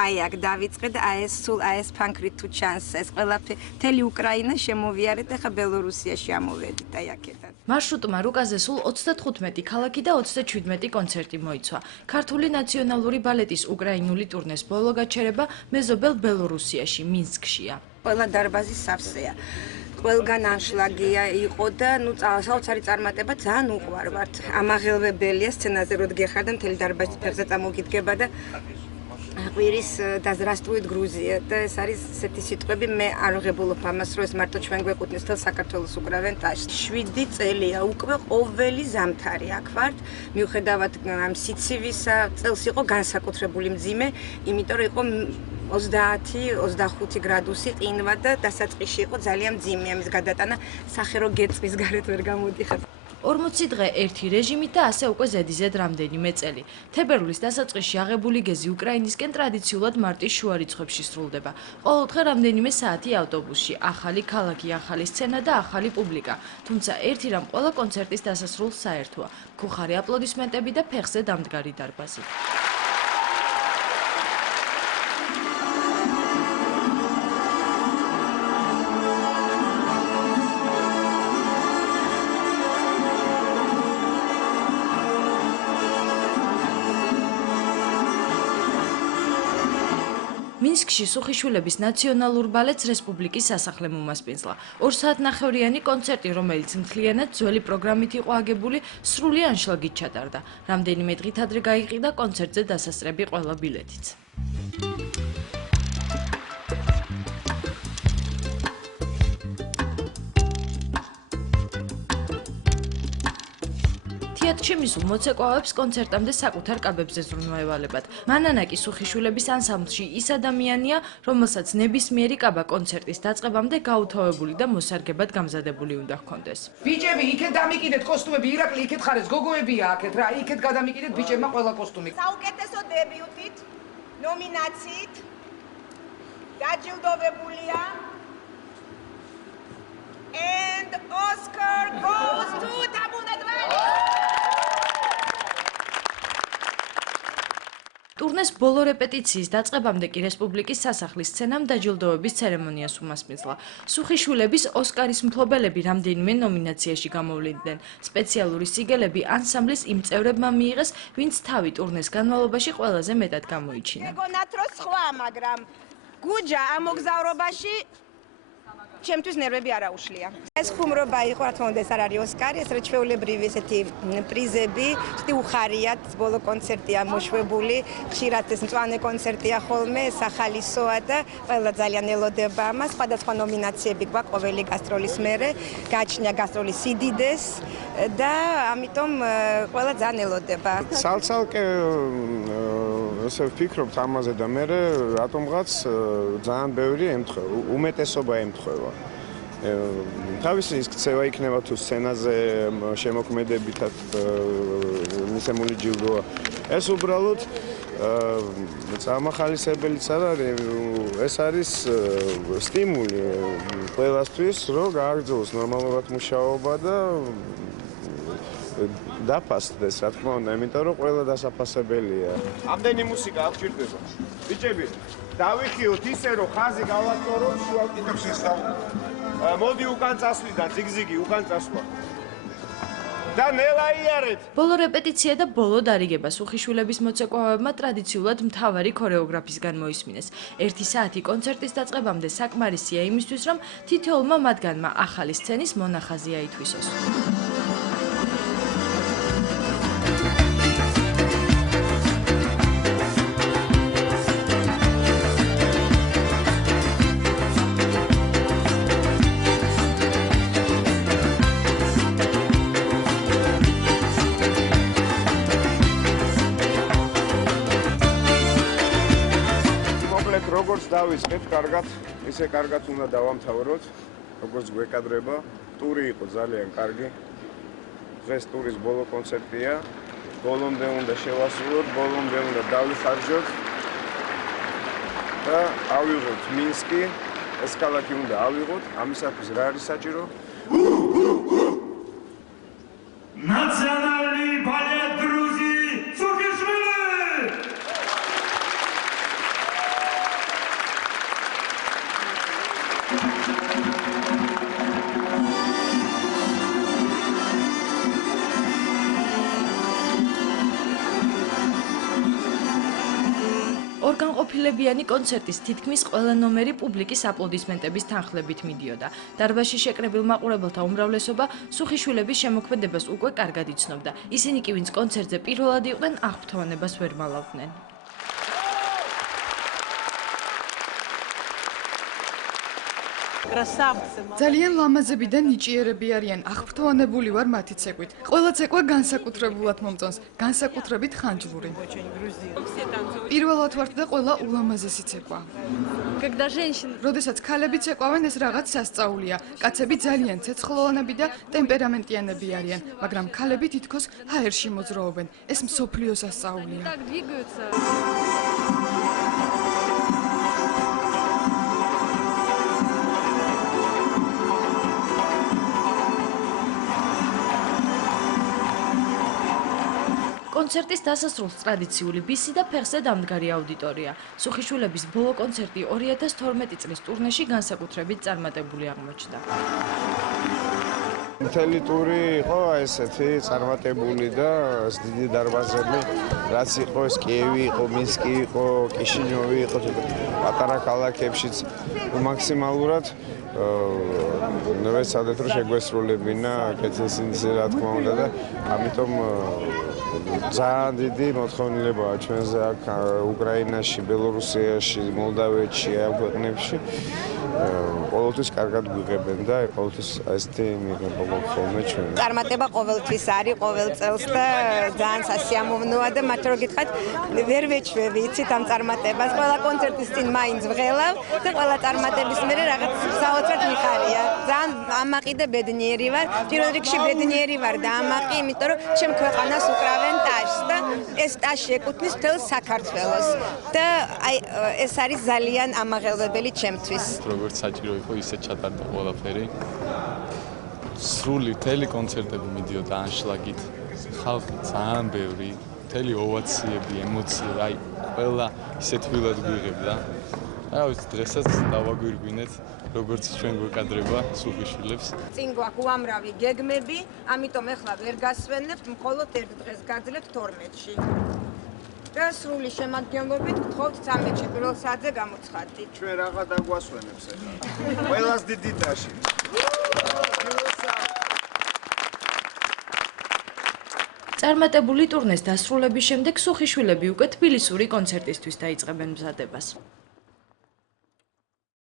აი აქ დავიწყე და აი ეს ფანქრით თუ ჩანს ეს ყველაფერი მთელი უკრაინა შემოვიარეთ და ხა ბელორუსიაში ამოვედით აი აქედან. მარშრუტმა რუკაზე სულ 35 ქალაქი და 37 კონცერტი მოიცვა. ქართული ნაციონალური ბალეტის უკრაინული ტურნეს ბოლო გაჩერება მეზობელ ბელორუსიაში, მინსკშია. ყველა დარბაზი სავსეა. ყველგან ანშლაგია იყო და საოცარი წარმატება ძალიან უყვარვართ. ამაღელვებელია სცენაზე რო დგეხარ და მთელი დარბაზი ფეხზე წამოგიდგება და ყვირის დაზრასტუით გრუზია და ეს არის ესეთი სიტყვები მე არ ვღებულობ ამას რომ ეს მარტო ჩვენ გვეკუთვნის თელ საქართველოს უკრავენ ტაშს. 7 წელია უკვე ყოველი ზამთარი აქ ვართ. მიუხედავად ამ სიცივისა წელს იყო განსაკუთრებული მძიმე, იმიტომ რომ იყო 30-25 გრადუსი ყინვა და დასაწყისში იყო ძალიან მძიმე ამის გადატანა სახერო გეწვის გარეთ ვერ გამოდიხარ. 40 დღე ერთი რეჟიმით და ასე უკვე ზედიზედ რამდენიმე წელი. თებერვლის დასაწყისში აღებული გეზი უკრაინისკენ ტრადიციულად მარტის შუა რიცხვებში სრულდება. ყოველ დღე რამდენიმე საათი ავტობუსში, ახალი ქალაქი, ახალი სცენა და ახალი პუბლიკა. თუმცა ერთი რამ ყველა კონცერტის დასასრულს საერთოა. ქუხარი აპლოდისმენტები და ფეხზე დამდგარი დარბაზი. მინსკში სუხიშვილების ნაციონალურ ბალეტს რესპუბლიკის სასახლე მომასპინძლა. 2 საათნახევრიანი კონცერტი, რომელიც მთლიანად ძველი პროგრამით იყო აგებული, სრული ანშლაგით ჩატარდა. რამდენიმე დღით ადრე გაიყიდა კონცერტზე დასასწრები ყველა ბილეთიც. თეატრში მისულ მოცეკვავებს კონცერტამდე საკუთარ კაბებზე ზრუნვა ევალებათ. მანანაკი სუხიშვილების ანსამბლში ის ადამიანია, რომელსაც ნებისმიერი კაბა კონცერტის დაწყებამდე გაუთავებული და მოსარგებად გამზადებული უნდა ჰქონდეს. ბიჭები, იქეთ დამიკიდეთ კოსტუმები, ირაკლი იქეთ ხარეს, გოგოებია აქეთ რა, იქეთ გადამიკიდეთ ბიჭებმა ყველა კოსტუმი. საუკეთესო დებიუტით, ნომინაციით დაჯილდოვებულია and Oscar goes to Tabunadvani. ტურნეს ბოლო რეპეტიციის დაწყებამდე კი რესპუბლიკის სასახლის სცენამ დაჯილდოების ცერემონიას უმასპინძლა. სუხიშვილების ოსკარის მფლობელები რამდენიმე ნომინაციაში გამოვლინდნენ. სპეციალური სიგელები ანსამბლის იმ წევრებმა მიიღეს, ვინც თავი ტურნეს განმავლობაში ყველაზე მეტად გამოიჩინა. მეგონათ რომ სხვა, მაგრამ გუჯა ამ მოგზაურობაში ჩემთვის ნერვები არ აუშლია. ეს ხუმრობა იყო, რა თქმა უნდა, ეს არ არის ოსკარი, ეს რა ჩვეულებრივი ესეთი პრიზები, ისეთი უხარიათ, ბოლო კონცერტია მოშვებული, ხშირად ეს მწვანე კონცერტია ხოლმე, სახალისოა და ყველა ძალიან ელოდება ამას. სხვადასხვა ნომინაციები გვაქვს ყოველი გასტროლის მერე, გააჩნია გასტროლის სიდიდეს და ამიტომ ყველა ძალიან ელოდება. ცალ-ცალკე ესე ვფიქრობთ ამაზე და მე რატომღაც ძალიან ბევრი ემთხვევა, უმეტესობა ემთხვევა. თავისი ის ქცევა იქნება თუ სცენაზე შემოქმედებითად მისემული ჯილდოა. ეს უბრალოდ წარმახალისებელიც არ არის, ეს არის სტიმული ყველასთვის, რომ გააგრძელოს ნორმალურად მუშაობა და დაფასდეს, რა თქმა უნდა, იმიტომ რომ ყველა დასაფასებელია. ამდენი მუსიკა არ გჭირდება. ბიჭები, დავიხიოთ ისე, რომ ხაზი გავასწოროთ, შუა კიდევს ესწავლოთ. მოდი უკან წასვლი და ზიგზიგი უკან წასვლა. და ნელა იარეთ. ბოლო რეპეტიცია და ბოლო დარიგება სუხიშვილების მოცეკვავებმა ტრადიციულად მთავარი ქორეოგრაფისგან მოისმინეს. 1 საათი კონცერტის დაწყებამდე საკმარისია იმისთვის, რომ თითოეულმა მათგანმა ახალი სცენის მონახაზი აითვისოს. როგორც დავიწყეთ, კარგად, ისე კარგად უნდა დავამთავროთ, როგორც გვეკადრება. ტური იყო ძალიან კარგი. დღეს ტურის ბოლო კონცერტია. ბოლომდე უნდა შევასრულოთ, ბოლომდე უნდა დავიხარჯოთ და ავიღოთ მინსკი. ეს ქალაქი უნდა ავიღოთ, ამისათვის რა არის საჭირო? ნაციონალური ბალეტ გრუზი სუხიშვილი! ორგანყოფილებიანი კონცერტის თითქმის ყველა ნომერი პუბლიკის აპლოდისმენტების თანხლებით მიდიოდა. დარბაზში შეკრებილ მაყურებელთა უმრავლესობა სუხიშვილების შემოქმედებას უკვე კარგად იცნობდა. ისინი კი, ვინც კონცერტზე პირველად იყვნენ, აღფრთოვანებას ვერ მალავდნენ. ძალიან ლამაზები და ნიჭიერები არიან, აღფრთოვანებული ვარ მათი ცეკვით. ყველა ცეკვა განსაკუთრებულად მომწონს, განსაკუთრებით ხანჯლური. პირველად ვარ და ყველა ულამაზესი ცეკვა. როდესაც ქალები ცეკვავენ, ეს რაღაც სასწაულია. კაცები ძალიან ცეცხლოვანები და ტემპერამენტიანები არიან, მაგრამ ქალები თითქოს ჰაერში მოძრაობენ. ეს მსოფლიო სასწაულია. კონცერტის დასასრულს ტრადიციული ბისი და ფეხზე დამდგარი აუდიტორია. სუხიშვილების ბოლო კონცერტი 2012 წლის ტურნეში განსაკუთრებით წარმატებული აღმოჩნდა. მთელი ტური იყო ესეთი წარმატებული და დიდი დარბაზები, რაც იყო ეს კიევი იყო, მინსკი იყო, კიშინიოვი იყო, პატარა ქალაქებშიც მაქსიმალურად ვეცადეთ რომ შეგვესრულებინა კეთილსინდისე რა თქმა უნდა და ამიტომ ძალიან დიდი მოთხოვნილებაა ჩვენზე აქ უკრაინაში, ბელორუსიაში, მოლდავეთში, ამ ქვეყნებში ყოველთვის კარგად გვიღებენ და ყოველთვის ესეთი მიღება ხოლმე ჩვენ. წარმატება ყოველთვის არის, ყოველ წელს და ძალიან სასიამოვნოა და მათ რო გითხრათ, ვერ ვეჩვევი, იცით ამ წარმატებას. ყველა კონცერტის წინ მაინც ვღელავ და ყველა წარმატების მერე რაღაც საოცრად მიხარია. ძალიან ამაყი და ბედნიერი ვარ. პირველ რიგში ბედნიერი ვარ და ამაყი, იმიტომ რომ ჩემ ქვეყანას უკრავენ ტაშს და ეს ტაში ეკუთვნის მთელ საქართველოს. და აი ეს არის ძალიან ამაღელვებელი ჩემთვის. როგორც საჭირო იყო, ისე ჩატარდა ყველაფერი. სრული მთელი კონცერტები მიდიოდა ანშლაგით. ხალხი ძალიან ბევრი, მთელი ოვაციები, ემოციები, აი ყველა ისე თბილად გვიღებდა. რა ვიცი, დღესაც დავაგვირგვინეთ, როგორც ჩვენ გვეკადრება სუხიშვილებს. წინ გვაქვს უამრავი გეგმები, ამიტომ ეხლა ვერ გასვენებთ, მხოლოდ ერთ დღეს გაძლევთ 12-ში. და სრული შემადგენლობით გთხოვთ 13-ში პირველ საათზე გამოცხადდით. ჩვენ რაღა დაგვასვენებს ახლა. ყველას დიდი ტაში. წარმატებული ტურნეს დასრულების შემდეგ სუხიშვილები უკვე თბილისური კონცერტისთვის დაიწყებენ მზადებას.